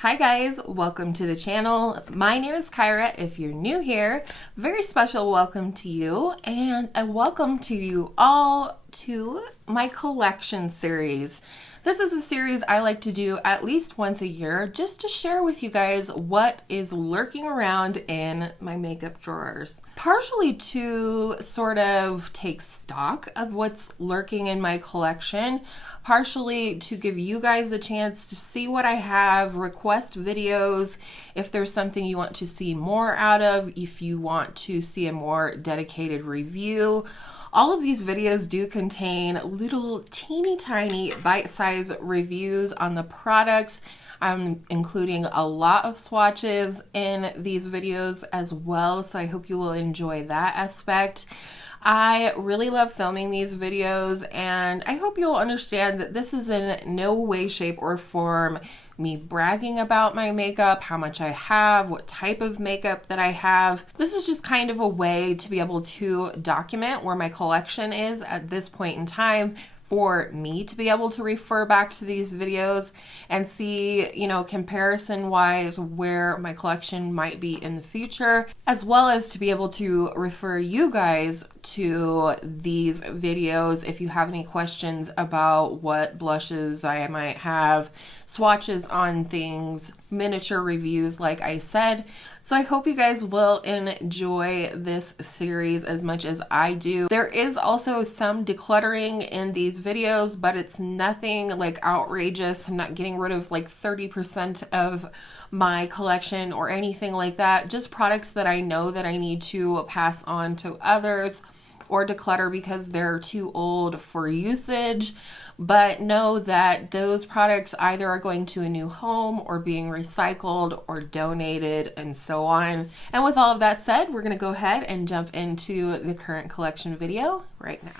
Hi guys, welcome to the channel. My name is Kyra. If you're new here, very special welcome to you, and a welcome to you all to my collection series. This is a series I like to do at least once a year just to share with you guys what is lurking around in my makeup drawers. Partially to sort of take stock of what's lurking in my collection, partially to give you guys a chance to see what I have, request videos if there's something you want to see more out of, if you want to see a more dedicated review. All of these videos do contain little teeny tiny bite-sized reviews on the products. I'm including a lot of swatches in these videos as well, so I hope you will enjoy that aspect. I really love filming these videos, and I hope you'll understand that this is in no way, shape, or form me bragging about my makeup, how much I have, what type of makeup that I have. This is just kind of a way to be able to document where my collection is at this point in time, for me to be able to refer back to these videos and see, comparison wise where my collection might be in the future, as well as to be able to refer you guys to these videos if you have any questions about what blushes I might have, swatches on things, miniature reviews like I said. So I hope you guys will enjoy this series as much as I do. There is also some decluttering in these videos, but it's nothing like outrageous. I'm not getting rid of like 30% of my collection or anything like that. Just products that I know that I need to pass on to others or declutter because they're too old for usage. But know that those products either are going to a new home or being recycled or donated and so on. And with all of that said, we're going to go ahead and jump into the current collection video right now.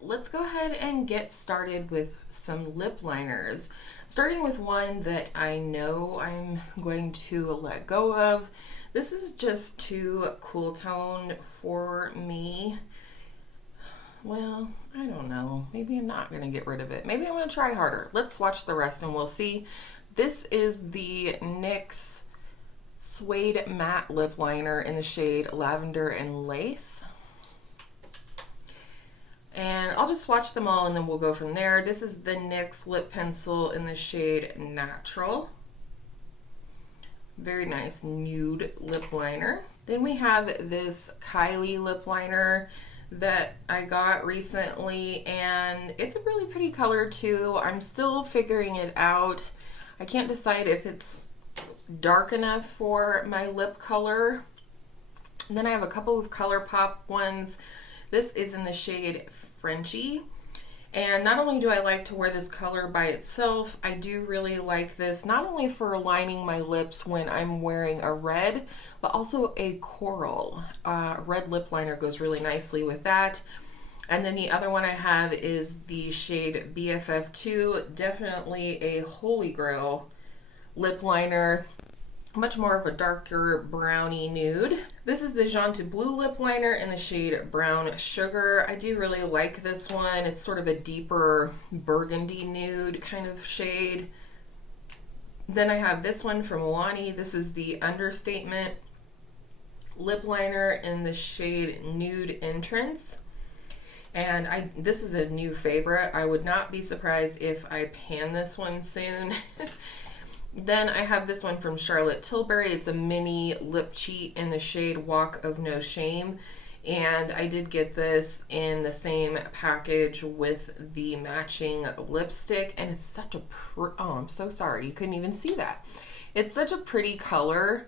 Let's go ahead and get started with some lip liners. Starting with one that I know I'm going to let go of. This is just too cool tone for me. Well, I don't know. Maybe I'm not going to get rid of it. Maybe I'm going to try harder. Let's watch the rest and we'll see. This is the NYX Suede Matte Lip Liner in the shade Lavender and Lace. And I'll just swatch them all and then we'll go from there. This is the NYX Lip Pencil in the shade Natural. Very nice nude lip liner. Then we have this Kylie lip liner that I got recently, and it's a really pretty color too. I'm still figuring it out. I can't decide if it's dark enough for my lip color. And then I have a couple of ColourPop ones. This is in the shade Frenchy, and not only do I like to wear this color by itself, I do really like this not only for lining my lips when I'm wearing a red, but also a coral. Red lip liner goes really nicely with that. And then the other one I have is the shade BFF2, definitely a holy grail lip liner. Much more of a darker browny nude. This is the Jonteblu lip liner in the shade Brown Sugar. I do really like this one. It's sort of a deeper burgundy nude kind of shade. Then I have this one from Milani. This is the Understatement lip liner in the shade Nude Entrance. And this is a new favorite. I would not be surprised if I pan this one soon. Then I have this one from Charlotte Tilbury. It's a mini lip cheat in the shade Walk of No Shame. And I did get this in the same package with the matching lipstick. And it's such a oh, I'm so sorry. You couldn't even see that. It's such a pretty color,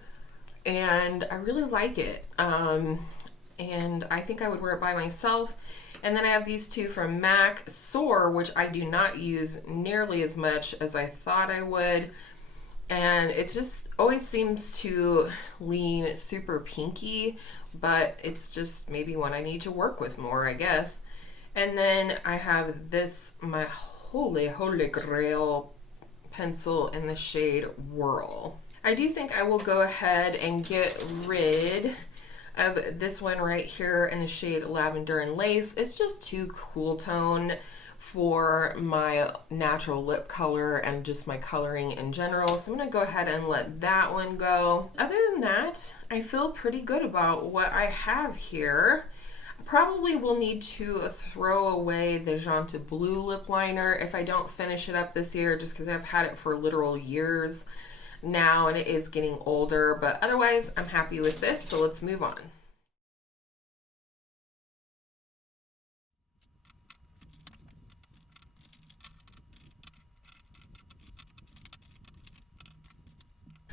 and I really like it. And I think I would wear it by myself. And then I have these two from MAC, Soar, which I do not use nearly as much as I thought I would. And it just always seems to lean super pinky but it's just maybe one I need to work with more, I guess. And then I have this, my holy grail pencil in the shade Whirl. I do think I will go ahead and get rid of this one right here in the shade Lavender and Lace. It's just too cool tone for my natural lip color and just my coloring in general. So I'm gonna go ahead and let that one go. Other than that, I feel pretty good about what I have here. I probably will need to throw away the Jonteblu lip liner if I don't finish it up this year, just because I've had it for literal years now and it is getting older, but otherwise I'm happy with this, so let's move on.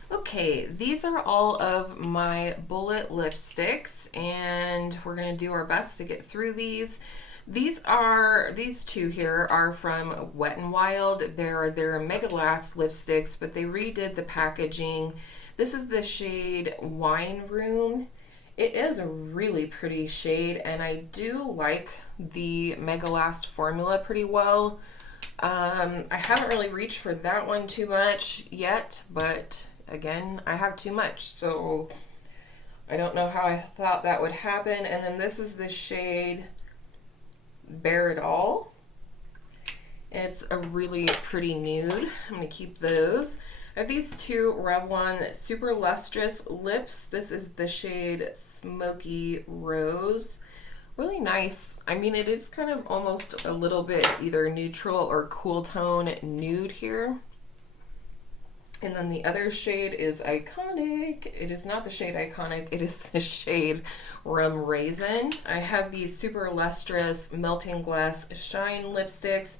Okay, these are all of my bullet lipsticks, and we're gonna do our best to get through these. These two here are from Wet n Wild. They're Mega Last lipsticks, but they redid the packaging. This is the shade Wine Room. It is a really pretty shade, and I do like the Mega Last formula pretty well. I haven't really reached for that one too much yet, but again, I have too much, so I don't know how I thought that would happen. And then this is the shade Bare It All. It's a really pretty nude. I'm going to keep those. I have these two Revlon Super Lustrous lips. This is the shade Smoky Rose. Really nice. I mean, it is kind of almost a little bit either neutral or cool tone nude here. And then the other shade is Iconic. It is not the shade Iconic, it is the shade Rum Raisin. I have these Super Lustrous Melting Glass Shine lipsticks.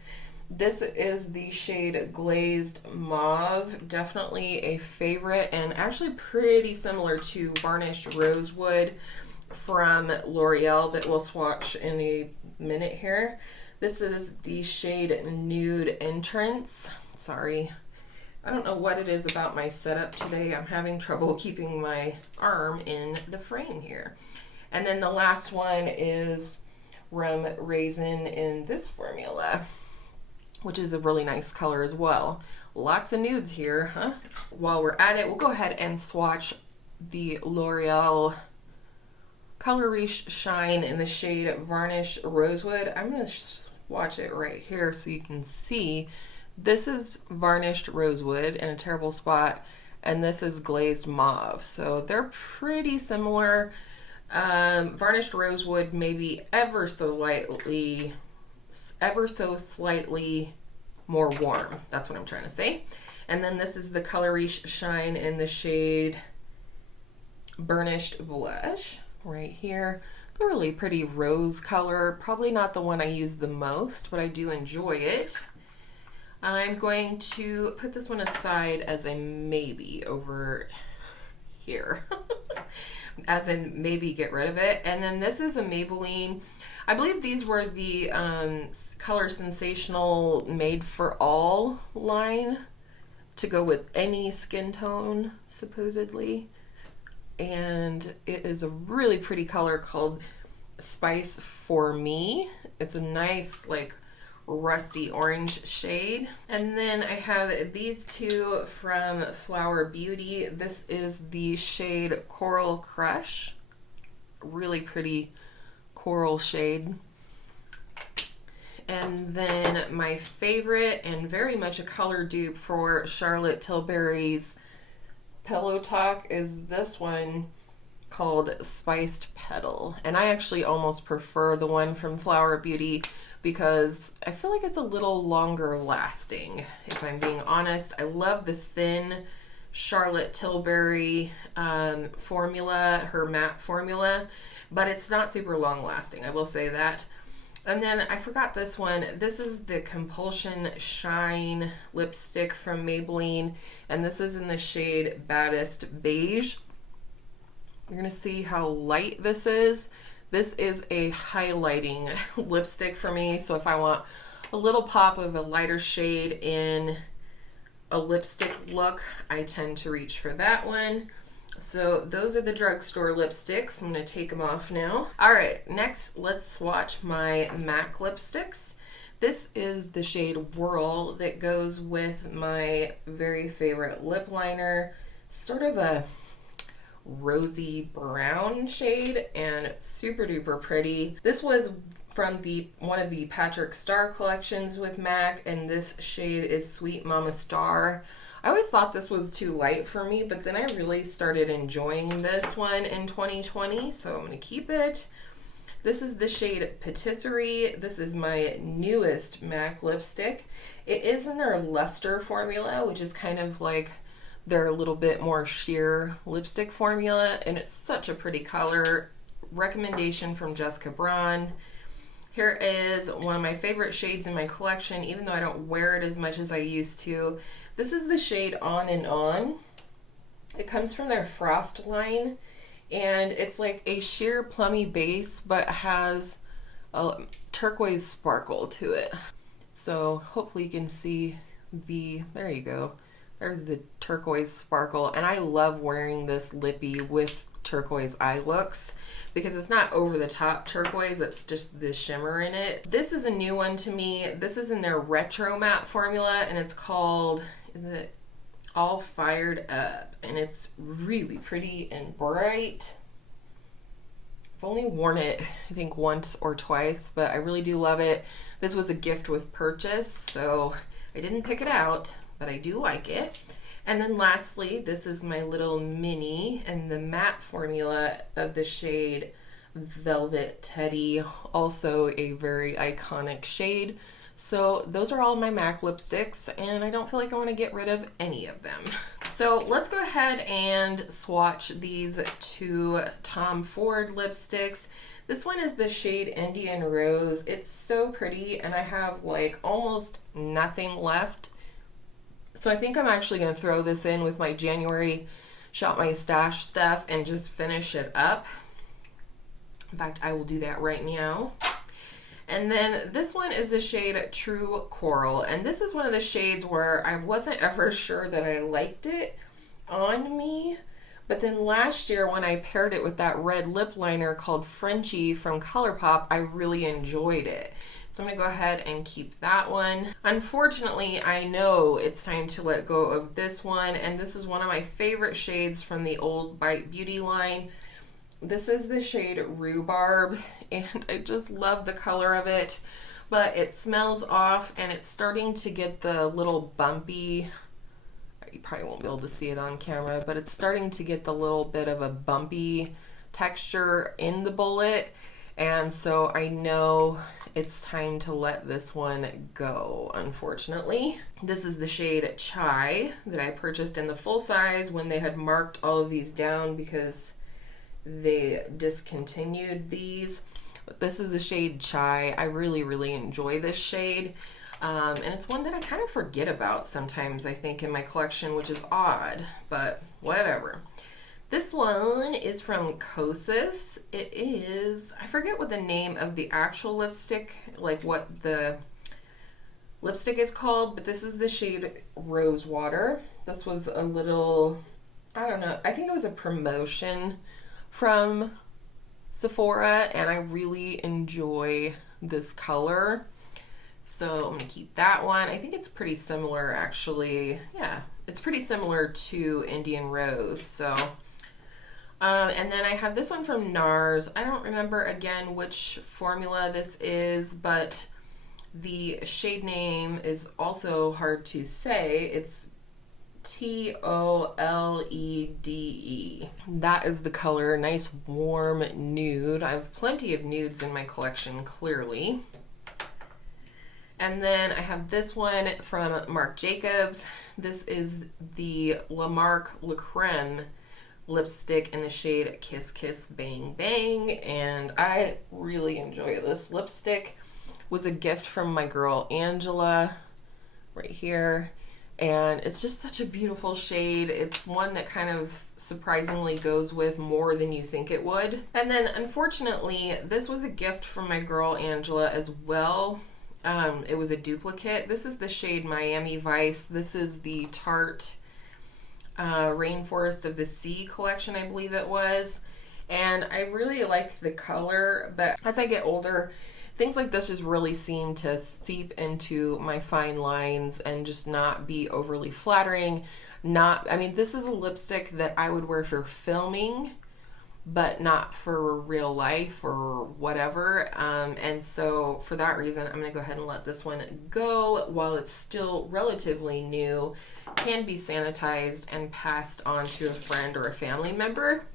This is the shade Glazed Mauve. Definitely a favorite and actually pretty similar to Varnished Rosewood from L'Oreal that we'll swatch in a minute here. This is the shade Nude Entrance. Sorry. I don't know what it is about my setup today. I'm having trouble keeping my arm in the frame here. And then the last one is Rum Raisin in this formula, which is a really nice color as well. Lots of nudes here, huh? While we're at it, we'll go ahead and swatch the L'Oreal Color Riche Shine in the shade Varnish Rosewood. I'm going to swatch it right here so you can see. This is Varnished Rosewood in a terrible spot, and this is Glazed Mauve. So they're pretty similar. Varnished Rosewood maybe ever so slightly more warm. That's what I'm trying to say. And then this is the Color Riche Shine in the shade Burnished Blush right here. A really pretty rose color. Probably not the one I use the most, but I do enjoy it. I'm going to put this one aside as a maybe over here. As in maybe get rid of it. And then this is a Maybelline. I believe these were the Color Sensational Made for All line to go with any skin tone, supposedly. And it is a really pretty color called Spice for Me. It's a nice, like, rusty orange shade. And then I have these two from Flower Beauty. This is the shade Coral Crush. Really pretty coral shade. And then my favorite and very much a color dupe for Charlotte Tilbury's Pillow Talk is this one called Spiced Petal. And I actually almost prefer the one from Flower Beauty because I feel like it's a little longer lasting, if I'm being honest. I love the thin Charlotte Tilbury formula, her matte formula, but it's not super long lasting, I will say that. And then I forgot this one. This is the Compulsion Shine lipstick from Maybelline, and this is in the shade Baddest Beige. You're gonna see how light this is. This is a highlighting lipstick for me, so if I want a little pop of a lighter shade in a lipstick look, I tend to reach for that one. So those are the drugstore lipsticks. I'm going to take them off now. All right, next let's swatch my MAC lipsticks. This is the shade Whirl that goes with my very favorite lip liner. Sort of a rosy brown shade and super duper pretty. This was from one of the Patrick Star collections with MAC, and this shade is Sweet Mama Star. I always thought this was too light for me, but then I really started enjoying this one in 2020, so I'm going to keep it. This is the shade Patisserie. This is my newest MAC lipstick. It is in their Luster formula, which is kind of like their little bit more sheer lipstick formula, and it's such a pretty color. Recommendation from Jessica Braun. Here is one of my favorite shades in my collection, even though I don't wear it as much as I used to. This is the shade On and On. It comes from their Frost line, and it's like a sheer plummy base, but has a turquoise sparkle to it. So hopefully you can see there you go. There's the turquoise sparkle, and I love wearing this Lippie with turquoise eye looks because it's not over the top turquoise, it's just this shimmer in it. This is a new one to me. This is in their Retro Matte formula, and it's called, is it All Fired Up? And it's really pretty and bright. I've only worn it, I think, once or twice, but I really do love it. This was a gift with purchase, so I didn't pick it out, but I do like it. And then lastly, this is my little mini in the matte formula of the shade Velvet Teddy, also a very iconic shade. So those are all my MAC lipsticks, and I don't feel like I want to get rid of any of them. So let's go ahead and swatch these two Tom Ford lipsticks. This one is the shade Indian Rose. It's so pretty, and I have like almost nothing left. So I think I'm actually going to throw this in with my January Shop My Stash stuff and just finish it up. In fact, I will do that right now. And then this one is the shade True Coral. And this is one of the shades where I wasn't ever sure that I liked it on me. But then last year when I paired it with that red lip liner called Frenchy from ColourPop, I really enjoyed it. So I'm going to go ahead and keep that one. Unfortunately, I know it's time to let go of this one, and this is one of my favorite shades from the old Bite Beauty line. This is the shade Rhubarb, and I just love the color of it, but it smells off, and it's starting to get the little bumpy, you probably won't be able to see it on camera, but it's starting to get the little bit of a bumpy texture in the bullet, and so I know it's time to let this one go, unfortunately. This is the shade Chai that I purchased in the full size when they had marked all of these down because they discontinued these. But this is the shade Chai. I really, really enjoy this shade. And it's one that I kind of forget about sometimes, I think, in my collection, which is odd, but whatever. This one is from Kosas. It is, I forget what the name of the actual lipstick, like what the lipstick is called, but this is the shade Rose Water. This was a little, I don't know, I think it was a promotion from Sephora, and I really enjoy this color. So I'm going to keep that one. I think it's pretty similar, actually. Yeah, it's pretty similar to Indian Rose, so... and then I have this one from Nars. I don't remember again which formula this is, but the shade name is also hard to say. It's T-O-L-E-D-E. That is the color. Nice warm nude. I have plenty of nudes in my collection, clearly. And then I have this one from Marc Jacobs. This is the La Marque Le Creme lipstick in the shade Kiss Kiss Bang Bang, and I really enjoy this lipstick. It was a gift from my girl Angela right here, and it's just such a beautiful shade. It's one that kind of surprisingly goes with more than you think it would. And then unfortunately this was a gift from my girl Angela as well. It was a duplicate. This is the shade Miami Vice. This is the Tarte Rainforest of the Sea collection, I believe it was. And I really like the color, but as I get older, things like this just really seem to seep into my fine lines and just not be overly flattering. I mean, this is a lipstick that I would wear for filming, but not for real life or whatever. And so for that reason, I'm gonna go ahead and let this one go while it's still relatively new, can be sanitized and passed on to a friend or a family member.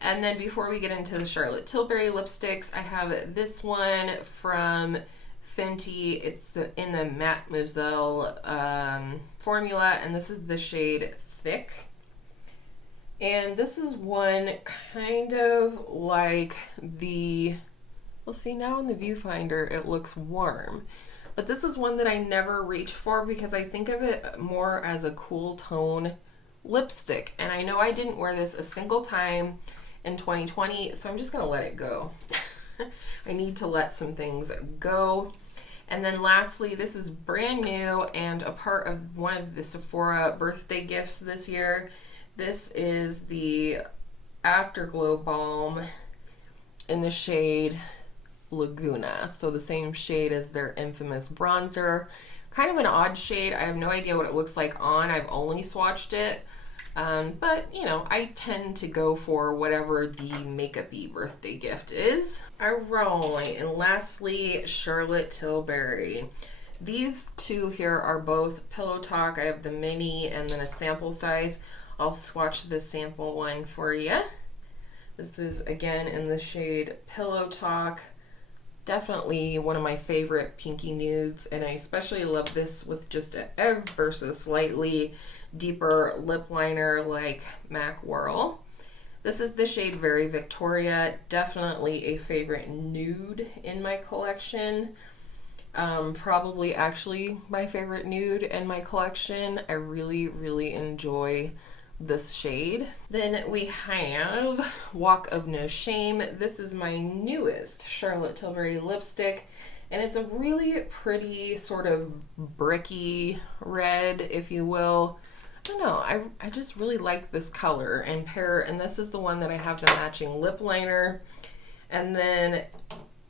And then before we get into the Charlotte Tilbury lipsticks, I have this one from Fenty. It's in the Mademoiselle formula, and this is the shade Thick. And this is one kind of like well, see, now in the viewfinder it looks warm. But this is one that I never reach for because I think of it more as a cool tone lipstick. And I know I didn't wear this a single time in 2020, so I'm just gonna let it go. I need to let some things go. And then lastly, this is brand new and a part of one of the Sephora birthday gifts this year. This is the Afterglow Balm in the shade Laguna. So the same shade as their infamous bronzer. Kind of an odd shade. I have no idea what it looks like on. I've only swatched it. But, you know, I tend to go for whatever the makeup-y birthday gift is. Alright, and lastly, Charlotte Tilbury. These two here are both Pillow Talk. I have the mini and then a sample size. I'll swatch the sample one for you. This is, again, in the shade Pillow Talk. Definitely one of my favorite pinky nudes, and I especially love this with just an ever so slightly deeper lip liner like MAC Whirl. This is the shade Very Victoria, definitely a favorite nude in my collection. Probably actually my favorite nude in my collection. I really, really enjoy this shade. Then we have Walk of No Shame. This is my newest Charlotte Tilbury lipstick, and it's a really pretty sort of bricky red, if you will. I don't know, I just really like this color and this is the one that I have the matching lip liner. And then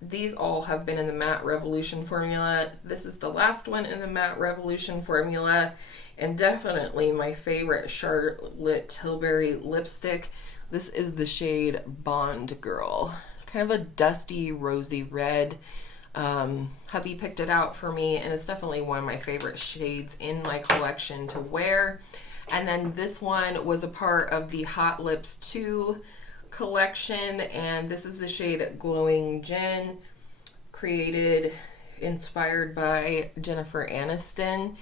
these all have been in the Matte Revolution formula. This is the last one in the Matte Revolution formula, and definitely my favorite Charlotte Tilbury lipstick. This is the shade Bond Girl. Kind of a dusty rosy red. Hubby picked it out for me, and it's definitely one of my favorite shades in my collection to wear. And then this one was a part of the Hot Lips 2 collection, and this is the shade Glowing Gin, inspired by Jennifer Aniston.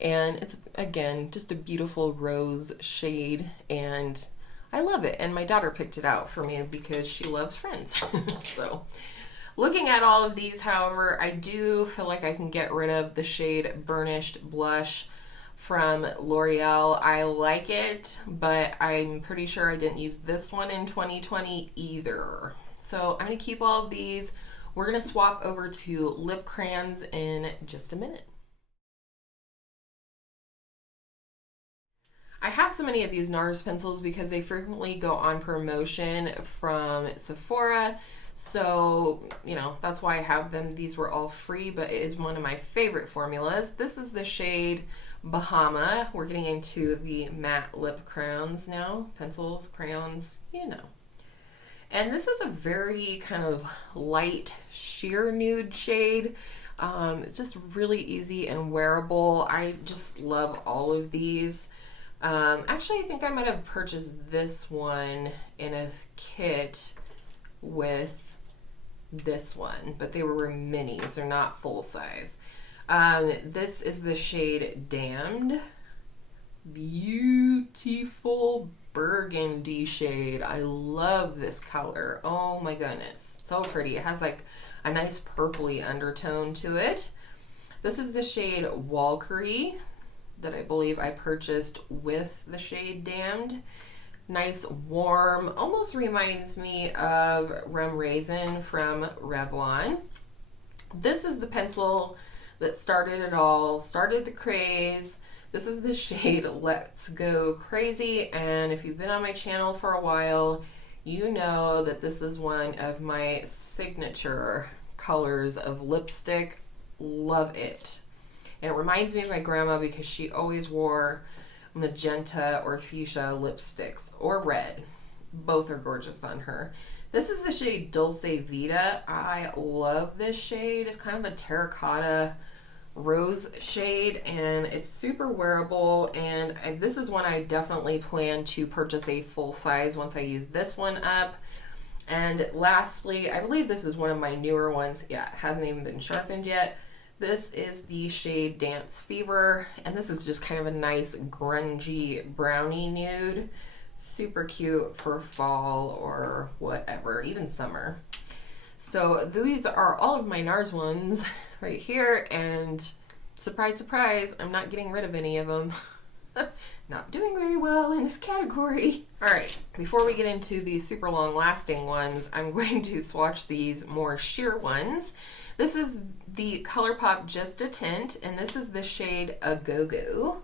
And it's, again, just a beautiful rose shade, and I love it. And my daughter picked it out for me because she loves Friends. So looking at all of these, however, I do feel like I can get rid of the shade Burnished Blush from L'Oreal. I like it, but I'm pretty sure I didn't use this one in 2020 either. So I'm going to keep all of these. We're going to swap over to lip crayons in just a minute. I have so many of these Nars pencils because they frequently go on promotion from Sephora. So, you know, that's why I have them. These were all free, but it is one of my favorite formulas. This is the shade Bahama. We're getting into the matte lip crayons now. Pencils, crayons, you know. And this is a very kind of light sheer nude shade. It's just really easy and wearable. I just love all of these. Actually, I think I might have purchased this one in a kit with this one, but they were minis. They're not full size. This is the shade Damned. Beautiful burgundy shade. I love this color. Oh my goodness. So pretty. It has like a nice purpley undertone to it. This is the shade Walkery that I believe I purchased with the shade Damned. Nice, warm, almost reminds me of Rum Raisin from Revlon. This is the pencil that started it all, started the craze. This is the shade Let's Go Crazy, and if you've been on my channel for a while, you know that this is one of my signature colors of lipstick. Love it. And it reminds me of my grandma because she always wore magenta or fuchsia lipsticks, or red. Both are gorgeous on her. This is the shade Dulce Vita. I love this shade. It's kind of a terracotta rose shade, and it's super wearable, and this is one I definitely plan to purchase a full size once I use this one up. And lastly, I believe this is one of my newer ones. Yeah, it hasn't even been sharpened yet. This is the shade Dance Fever, and this is just kind of a nice grungy brownie nude. Super cute for fall or whatever, even summer. So these are all of my Nars ones right here, and surprise, surprise, I'm not getting rid of any of them. Not doing very well in this category. All right, before we get into these super long lasting ones, I'm going to swatch these more sheer ones. This is the ColourPop Just a Tint, and this is the shade A Go Go.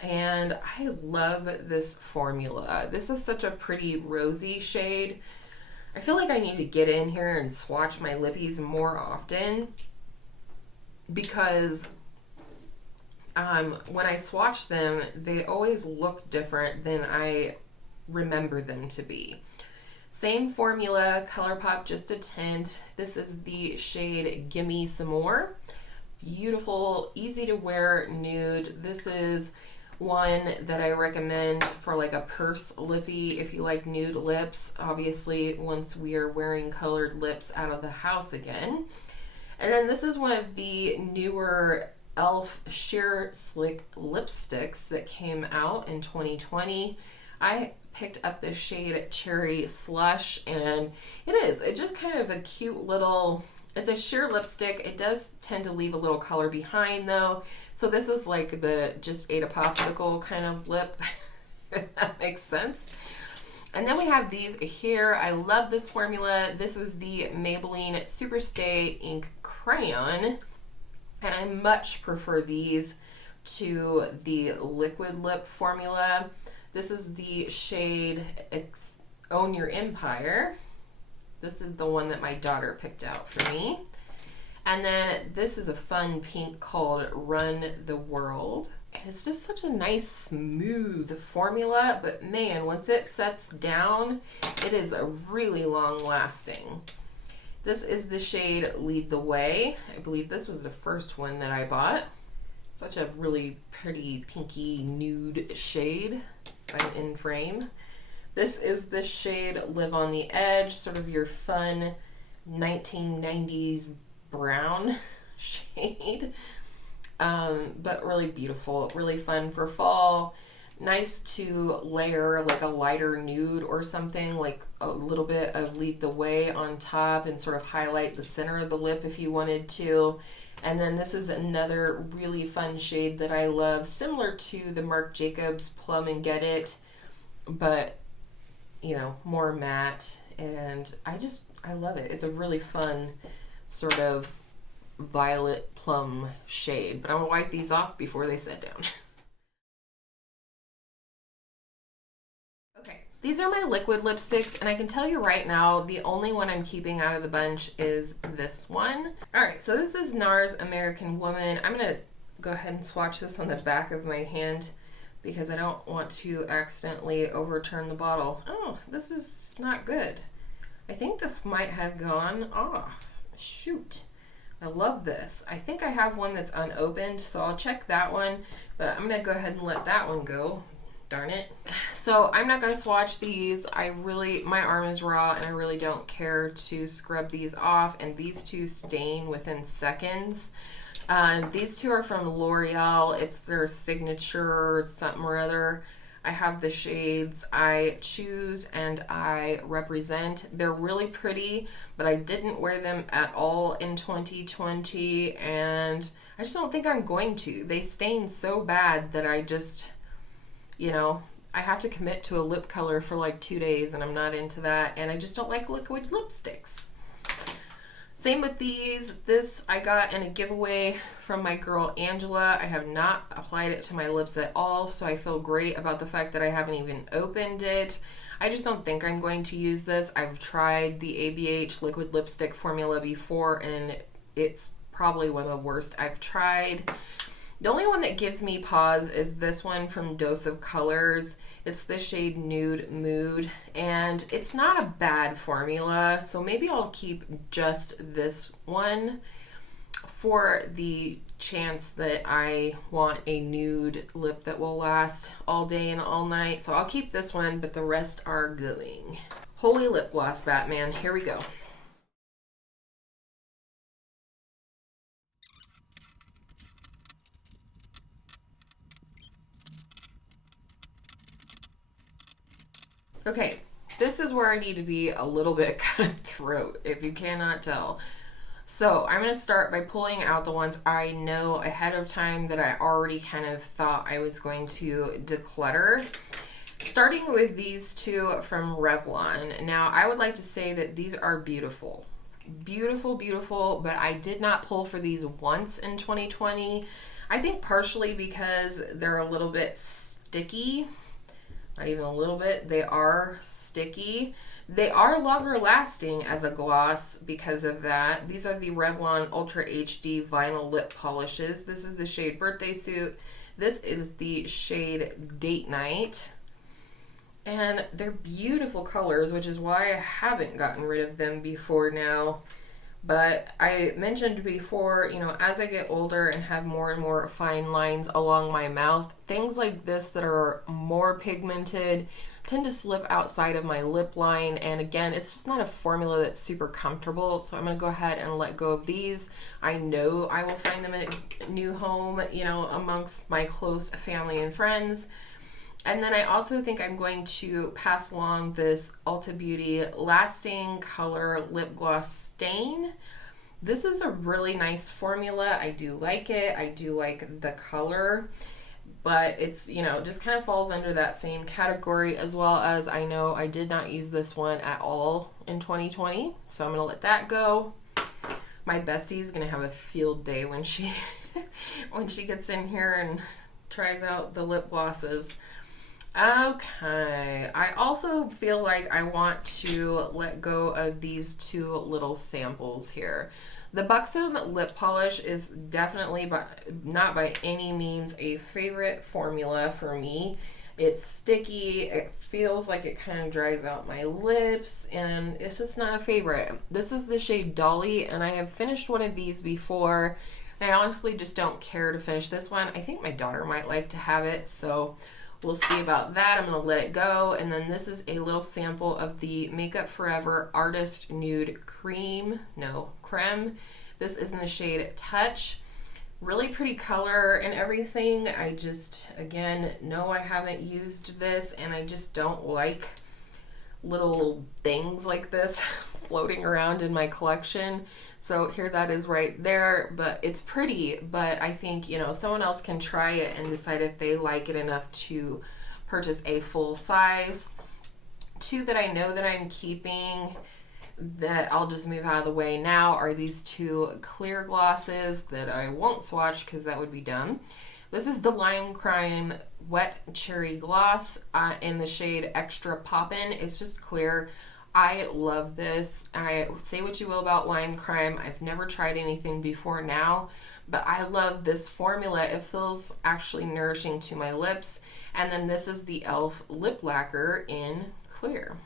And I love this formula. This is such a pretty rosy shade. I feel like I need to get in here and swatch my lippies more often, because when I swatch them, they always look different than I remember them to be. Same formula, ColourPop Just a Tint. This is the shade Gimme Some More. Beautiful, easy to wear nude. This is one that I recommend for like a purse lippy if you like nude lips, obviously once we are wearing colored lips out of the house again. And then this is one of the newer e.l.f. Sheer Slick lipsticks that came out in 2020. I picked up this shade Cherry Slush, and it's just kind of a cute little, it's a sheer lipstick. It does tend to leave a little color behind though. So this is like the just ate a popsicle kind of lip, if that makes sense. And then we have these here. I love this formula. This is the Maybelline Superstay Ink Crayon, and I much prefer these to the liquid lip formula. This is the shade Own Your Empire. This is the one that my daughter picked out for me. And then this is a fun pink called Run the World. And it's just such a nice, smooth formula, but man, once it sets down, it is a really long lasting. This is the shade Lead the Way. I believe this was the first one that I bought. Such a really pretty pinky nude shade by In Frame. This is the shade Live on the Edge, sort of your fun 1990s brown shade, but really beautiful, really fun for fall. Nice to layer like a lighter nude or something, like a little bit of Lead the Way on top and sort of highlight the center of the lip if you wanted to. And then this is another really fun shade that I love, similar to the Marc Jacobs Plum and Get It, but you know, more matte, and I love it. It's a really fun sort of violet plum shade, but I'm gonna wipe these off before they set down. Okay, these are my liquid lipsticks, and I can tell you right now, the only one I'm keeping out of the bunch is this one. All right, so this is Nars American Woman. I'm gonna go ahead and swatch this on the back of my hand because I don't want to accidentally overturn the bottle. Oh, this is not good. I think this might have gone off. Shoot. I love this. I think I have one that's unopened, so I'll check that one, but I'm gonna go ahead and let that one go. Darn it. So I'm not gonna swatch these. My arm is raw and I really don't care to scrub these off, and these two stain within seconds. These two are from L'Oreal. It's their signature something or other. I have the shades I choose and I represent. They're really pretty, but I didn't wear them at all in 2020, and I just don't think I'm going to. They stain so bad that I just, you know, I have to commit to a lip color for like 2 days, and I'm not into that, and I just don't like liquid lipsticks. Same with these. This I got in a giveaway from my girl Angela. I have not applied it to my lips at all, so I feel great about the fact that I haven't even opened it. I just don't think I'm going to use this. I've tried the ABH liquid lipstick formula before, and it's probably one of the worst I've tried. The only one that gives me pause is this one from Dose of Colors. It's the shade Nude Mood, and it's not a bad formula, so maybe I'll keep just this one for the chance that I want a nude lip that will last all day and all night. So I'll keep this one, but the rest are going. Holy Lip Gloss Batman, here we go. Okay, this is where I need to be a little bit cutthroat, if you cannot tell. So I'm going to start by pulling out the ones I know ahead of time that I already kind of thought I was going to declutter. Starting with these two from Revlon. Now, I would like to say that these are beautiful. Beautiful, beautiful, but I did not pull for these once in 2020. I think partially because they're a little bit sticky. Not even a little bit. They are sticky. They are longer lasting as a gloss because of that. These are the Revlon Ultra HD Vinyl Lip Polishes. This is the shade Birthday Suit. This is the shade Date Night. And they're beautiful colors, which is why I haven't gotten rid of them before now. But I mentioned before, you know, as I get older and have more and more fine lines along my mouth, things like this that are more pigmented tend to slip outside of my lip line. And again, it's just not a formula that's super comfortable. So I'm going to go ahead and let go of these. I know I will find them in a new home, you know, amongst my close family and friends. And then I also think I'm going to pass along this Ulta Beauty Lasting Color Lip Gloss Stain. This is a really nice formula. I do like it. I do like the color. But it's, you know, just kind of falls under that same category, as well as I know I did not use this one at all in 2020. So I'm going to let that go. My bestie is going to have a field day when she when she gets in here and tries out the lip glosses. Okay, I also feel like I want to let go of these two little samples here. The Buxom Lip Polish is definitely not by any means a favorite formula for me. It's sticky, it feels like it kind of dries out my lips, and it's just not a favorite. This is the shade Dolly, and I have finished one of these before, and I honestly just don't care to finish this one. I think my daughter might like to have it, so we'll see about that. I'm going to let it go. And then this is a little sample of the Makeup Forever Artist Nude Creme. This is in the shade Touch. Really pretty color and everything. I just, again, know I haven't used this, and I just don't like little things like this floating around in my collection. So here that is right there, but it's pretty, but I think, you know, someone else can try it and decide if they like it enough to purchase a full size. Two that I know that I'm keeping that I'll just move out of the way now are these two clear glosses that I won't swatch because that would be dumb. This is the Lime Crime Wet Cherry Gloss in the shade Extra Poppin'. It's just clear. I love this. I say what you will about Lime Crime. I've never tried anything before now, but I love this formula. It feels actually nourishing to my lips. And then this is the e.l.f. Lip Lacquer in clear.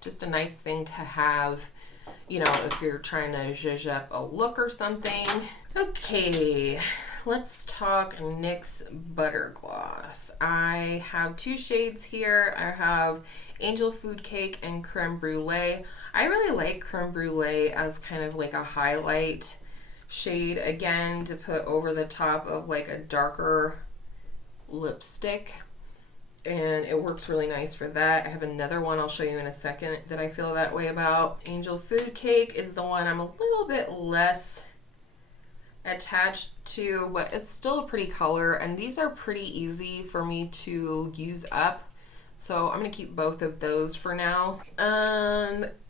Just a nice thing to have, you know, if you're trying to zhuzh up a look or something. Okay, let's talk NYX Butter Gloss. I have two shades here. I have Angel Food Cake and Creme Brulee. I really like Creme Brulee as kind of like a highlight shade, again, to put over the top of like a darker lipstick. And it works really nice for that. I have another one I'll show you in a second that I feel that way about. Angel Food Cake is the one I'm a little bit less attached to, but it's still a pretty color, and these are pretty easy for me to use up. So I'm going to keep both of those for now.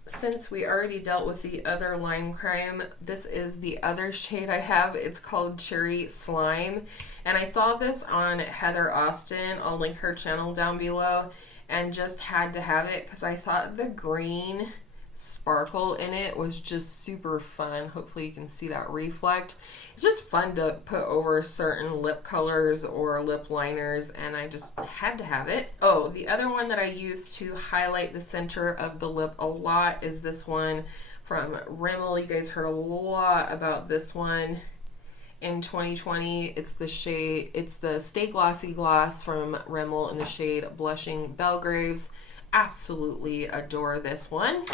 since we already dealt with the other lime crime, this is the other shade I have. It's called Cherry Slime. And I saw this on Heather Austin. I'll link her channel down below. And just had to have it because I thought the green sparkle in it was just super fun. Hopefully you can see that reflect. It's just fun to put over certain lip colors or lip liners, and I just had to have it. Oh, the other one that I use to highlight the center of the lip a lot is this one from Rimmel. You guys heard a lot about this one in 2020. It's the shade, it's the Stay Glossy Gloss from Rimmel in the shade Blushing Belgraves. Absolutely adore this one.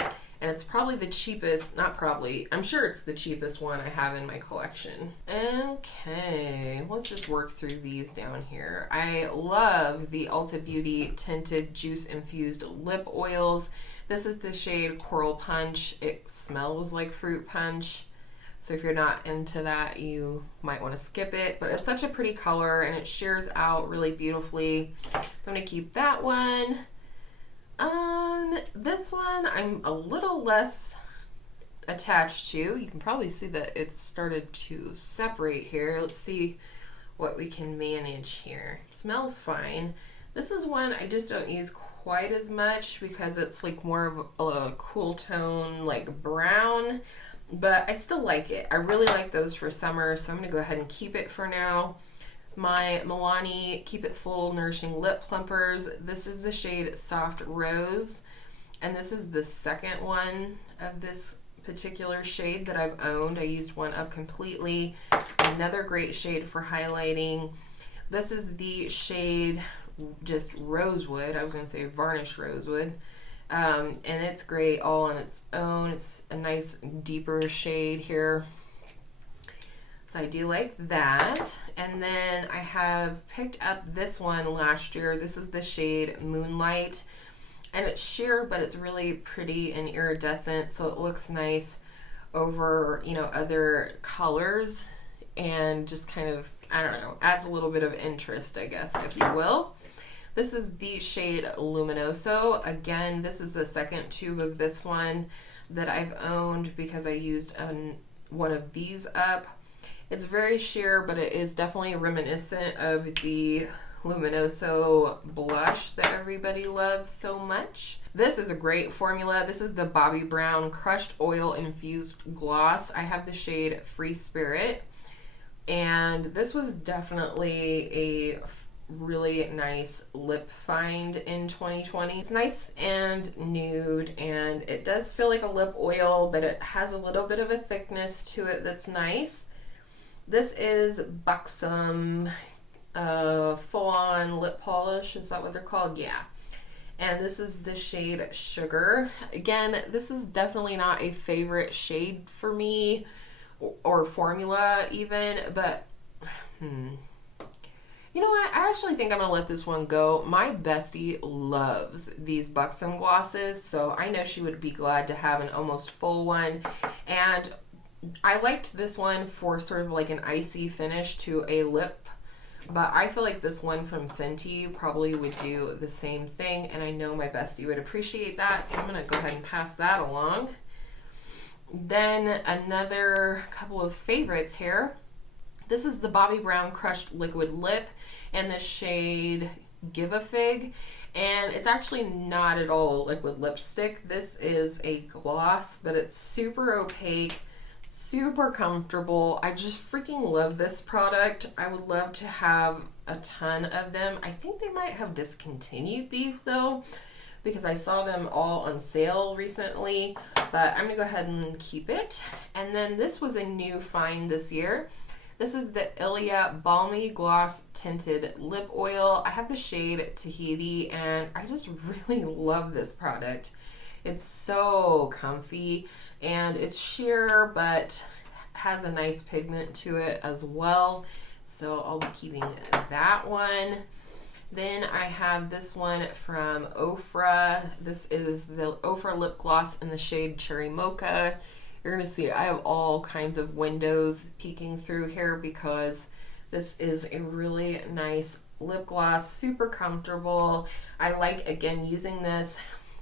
And it's probably the cheapest, not probably, I'm sure it's the cheapest one I have in my collection. Okay, let's just work through these down here. I love the Ulta Beauty Tinted Juice Infused Lip Oils. This is the shade Coral Punch. It smells like fruit punch. So if you're not into that, you might want to skip it. But it's such a pretty color and it shears out really beautifully. I'm going to keep that one. This one I'm a little less attached to. You can probably see that it's started to separate here. Let's see what we can manage here. It smells fine. This is one I just don't use quite as much because it's like more of a cool tone, like brown, but I still like it. I really like those for summer, so I'm gonna go ahead and keep it for now. My Milani Keep It Full Nourishing Lip Plumpers. This is the shade Soft Rose, and this is the second one of this particular shade that I've owned. I used one up completely. Another great shade for highlighting. This is the shade just Rosewood. I was going to say Varnish Rosewood. And it's great all on its own. It's a nice deeper shade here. So I do like that. And then I have picked up this one last year. This is the shade Moonlight. And it's sheer, but it's really pretty and iridescent, so it looks nice over, you know, other colors and just kind of, I don't know, adds a little bit of interest, I guess, if you will. This is the shade Luminoso. Again, this is the second tube of this one that I've owned because I used one of these up. It's very sheer, but it is definitely reminiscent of the Luminoso Blush that everybody loves so much. This is a great formula. This is the Bobbi Brown Crushed Oil Infused Gloss. I have the shade Free Spirit, and this was definitely a really nice lip find in 2020. It's nice and nude, and it does feel like a lip oil, but it has a little bit of a thickness to it that's nice. This is Buxom full-on lip polish. Is that what they're called? Yeah. And this is the shade Sugar. Again, this is definitely not a favorite shade for me or formula even, but you know what? I actually think I'm gonna let this one go. My bestie loves these Buxom glosses, so I know she would be glad to have an almost full one. And I liked this one for sort of like an icy finish to a lip, but I feel like this one from Fenty probably would do the same thing, and I know my bestie would appreciate that, so I'm going to go ahead and pass that along. Then another couple of favorites here. This is the Bobbi Brown Crushed Liquid Lip and the shade Give a Fig, and it's actually not at all liquid lipstick. This is a gloss, but it's super opaque, super comfortable. I just freaking love this product. I would love to have a ton of them. I think they might have discontinued these though, because I saw them all on sale recently, but I'm gonna go ahead and keep it. And then this was a new find this year. This is the Ilia Balmy Gloss Tinted Lip Oil. I have the shade Tahiti, and I just really love this product. It's so comfy, and it's sheer, but has a nice pigment to it as well. So I'll be keeping that one. Then I have this one from Ofra. This is the Ofra Lip Gloss in the shade Cherry Mocha. You're gonna see I have all kinds of windows peeking through here because this is a really nice lip gloss, super comfortable. I like, again, using this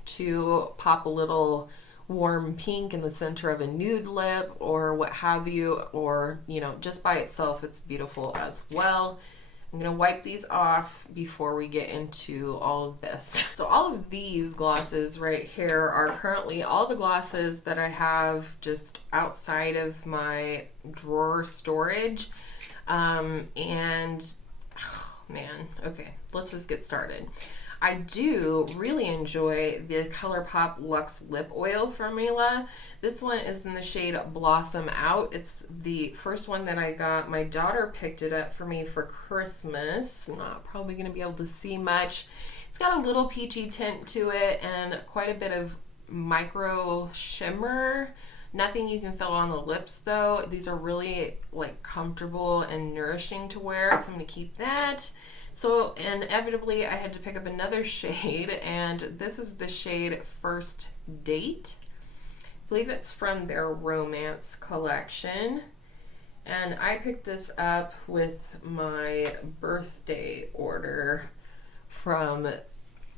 to pop a little warm pink in the center of a nude lip or what have you, or, you know, just by itself, it's beautiful as well. I'm gonna wipe these off before we get into all of this. So all of these glosses right here are currently all the glosses that I have just outside of my drawer storage. And oh man, okay, let's just get started. I do really enjoy the ColourPop Luxe Lip Oil formula. This one is in the shade Blossom Out. It's the first one that I got. My daughter picked it up for me for Christmas. Not probably going to be able to see much. It's got a little peachy tint to it and quite a bit of micro shimmer. Nothing you can feel on the lips though. These are really like comfortable and nourishing to wear, so I'm going to keep that. So inevitably I had to pick up another shade, and this is the shade First Date. I believe it's from their romance collection, and I picked this up with my birthday order from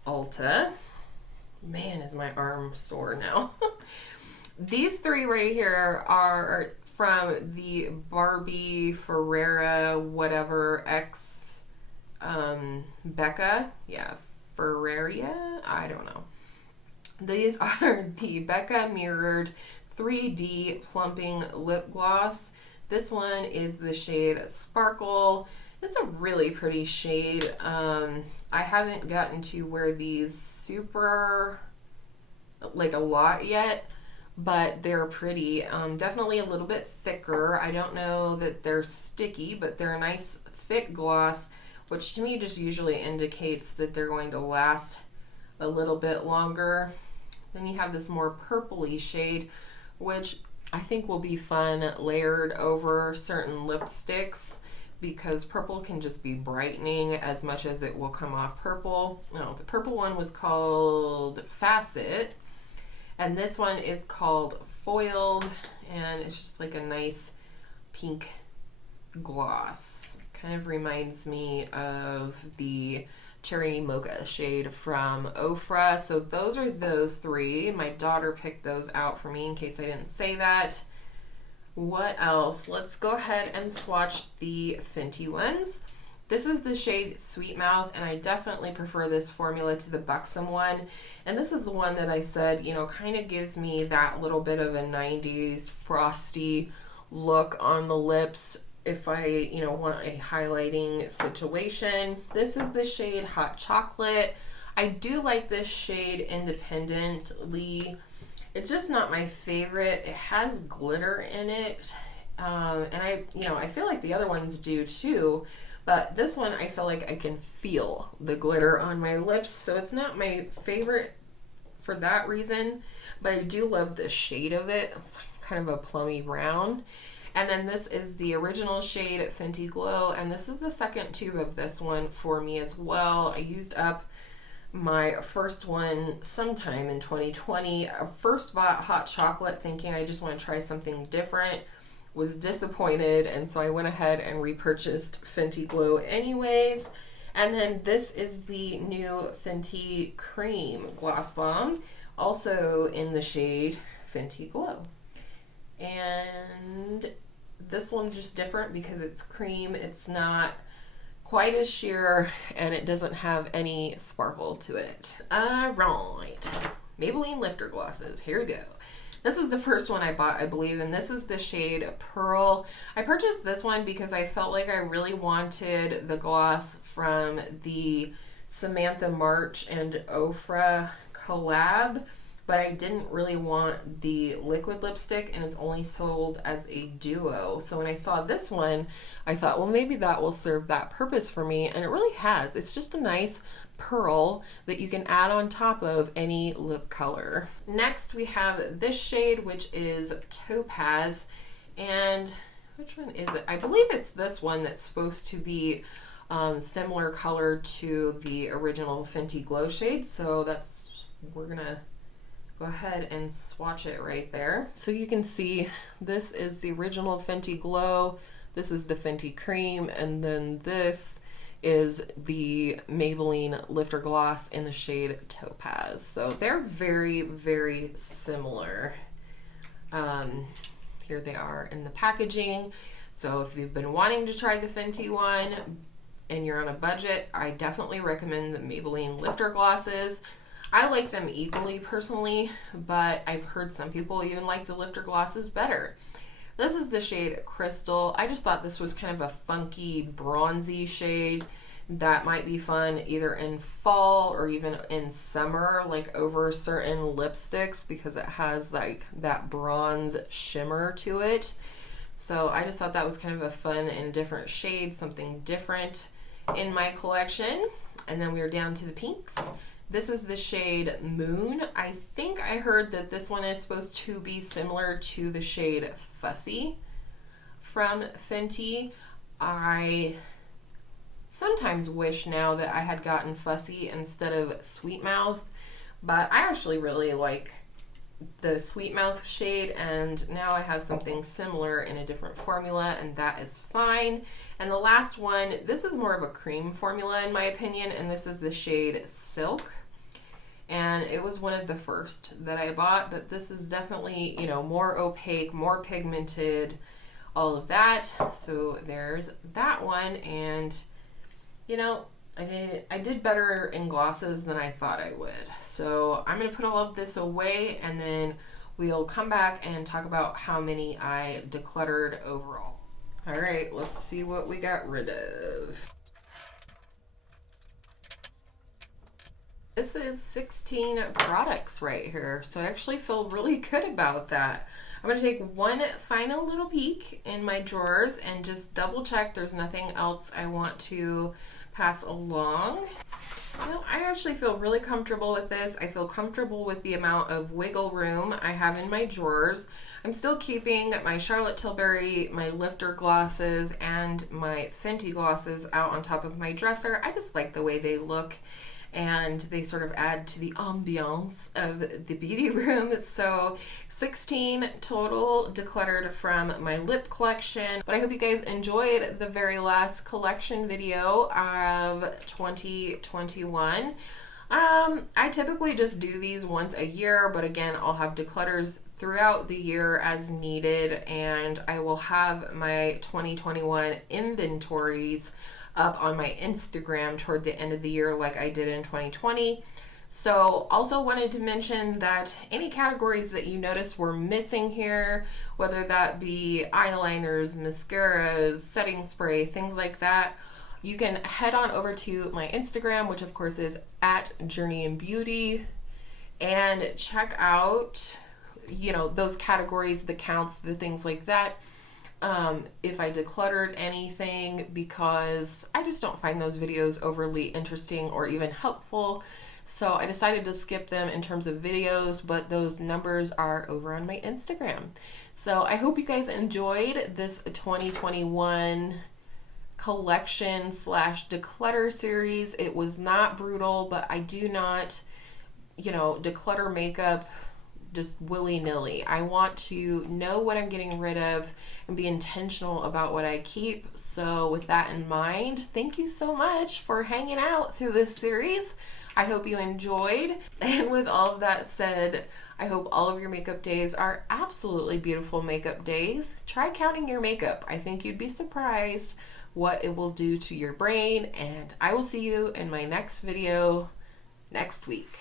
Ulta. Man, is my arm sore now. These three right here are from the Barbie Ferreira whatever X Becca, yeah, Ferreria, I don't know. These are the Becca Mirrored 3D Plumping Lip Gloss. This one is the shade Sparkle. It's a really pretty shade. I haven't gotten to wear these super, like a lot yet, but they're pretty. Definitely a little bit thicker. I don't know that they're sticky, but they're a nice thick gloss, which to me just usually indicates that they're going to last a little bit longer. Then you have this more purpley shade, which I think will be fun layered over certain lipsticks, because purple can just be brightening as much as it will come off purple. No, the purple one was called Facet, and this one is called Foiled, and it's just like a nice pink gloss. Kind of reminds me of the Cherry Mocha shade from Ofra. So those are those three. My daughter picked those out for me in case I didn't say that. What else? Let's go ahead and swatch the Fenty ones. This is the shade Sweet Mouth, and I definitely prefer this formula to the Buxom one. And this is the one that I said, you know, kind of gives me that little bit of a 90s frosty look on the lips if I, you know, want a highlighting situation. This is the shade Hot Chocolate. I do like this shade independently. It's just not my favorite. It has glitter in it. And I feel like the other ones do too, but this one I feel like I can feel the glitter on my lips, so it's not my favorite for that reason, but I do love the shade of it. It's kind of a plummy brown. And then this is the original shade Fenty Glow, and this is the second tube of this one for me as well. I used up my first one sometime in 2020. I first bought Hot Chocolate thinking I just want to try something different. Was disappointed, and so I went ahead and repurchased Fenty Glow anyways. And then this is the new Fenty Creme Gloss Bomb, also in the shade Fenty Glow. And this one's just different because it's cream. It's not quite as sheer, and it doesn't have any sparkle to it. Alright, Maybelline Lifter Glosses. Here we go. This is the first one I bought, I believe, and this is the shade Pearl. I purchased this one because I felt like I really wanted the gloss from the Samantha March and Ofra collab, but I didn't really want the liquid lipstick, and it's only sold as a duo. So when I saw this one, I thought, well, maybe that will serve that purpose for me, and it really has. It's just a nice pearl that you can add on top of any lip color. Next, we have this shade, which is Topaz, and which one is it? I believe it's this one that's supposed to be similar color to the original Fenty Glow shade, so we're gonna go ahead and swatch it right there. So you can see this is the original Fenty Glow, this is the Fenty Creme, and then this is the Maybelline Lifter Gloss in the shade Topaz. So they're very, very similar. Here they are in the packaging. So if you've been wanting to try the Fenty one and you're on a budget, I definitely recommend the Maybelline Lifter Glosses. I like them equally personally, but I've heard some people even like the Lifter Glosses better. This is the shade Crystal. I just thought this was kind of a funky bronzy shade that might be fun either in fall or even in summer, like over certain lipsticks, because it has like that bronze shimmer to it. So I just thought that was kind of a fun and different shade, something different in my collection. And then we are down to the pinks. This is the shade Moon. I think I heard that this one is supposed to be similar to the shade Fussy from Fenty. I sometimes wish now that I had gotten Fussy instead of Sweet Mouth, but I actually really like the Sweet Mouth shade, and now I have something similar in a different formula, and that is fine. And the last one, this is more of a cream formula in my opinion, and this is the shade Silk. And it was one of the first that I bought, but this is definitely, you know, more opaque, more pigmented, all of that. So there's that one, and you know, I did better in glosses than I thought I would. So I'm going to put all of this away, and then we'll come back and talk about how many I decluttered overall. All right, let's see what we got rid of. This is 16 products right here, so I actually feel really good about that. I'm going to take one final little peek in my drawers and just double check there's nothing else I want to pass along. You know, I actually feel really comfortable with this. I feel comfortable with the amount of wiggle room I have in my drawers. I'm still keeping my Charlotte Tilbury, my Lifter glosses, and my Fenty glosses out on top of my dresser. I just like the way they look, and they sort of add to the ambiance of the beauty room. So 16 total decluttered from my lip collection. But I hope you guys enjoyed the very last collection video of 2021. I typically just do these once a year, but again, I'll have declutters throughout the year as needed, and I will have my 2021 inventories up on my Instagram toward the end of the year like I did in 2020. So also wanted to mention that any categories that you notice were missing here, whether that be eyeliners, mascaras, setting spray, things like that, you can head on over to my Instagram, which of course is @JourneyInBeauty, and check out, you know, those categories, the counts, the things like that. If I decluttered anything, because I just don't find those videos overly interesting or even helpful. So I decided to skip them in terms of videos, but those numbers are over on my Instagram. So I hope you guys enjoyed this 2021 collection slash declutter series. It was not brutal, but I do not, you know, declutter makeup just willy-nilly. I want to know what I'm getting rid of and be intentional about what I keep. So with that in mind, thank you so much for hanging out through this series. I hope you enjoyed. And with all of that said, I hope all of your makeup days are absolutely beautiful makeup days. Try counting your makeup. I think you'd be surprised what it will do to your brain, and I will see you in my next video next week.